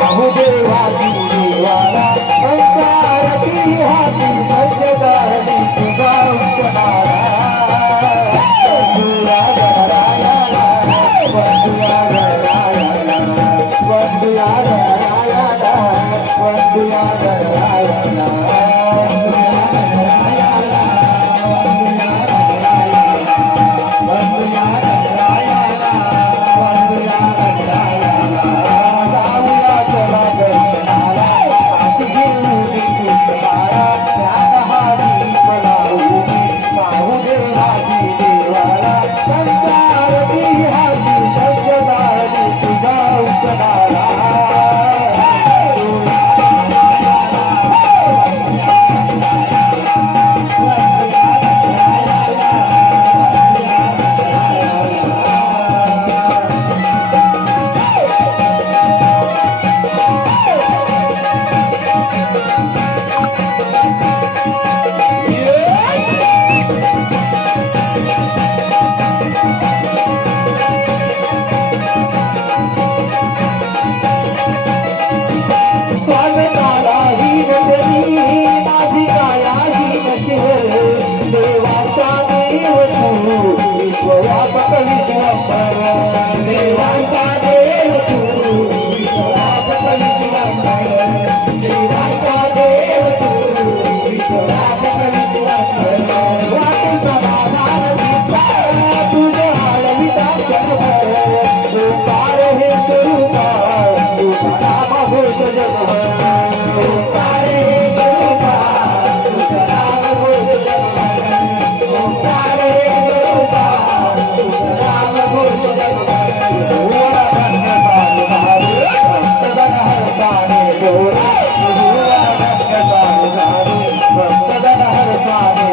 বাবু দেওয়া हरसाने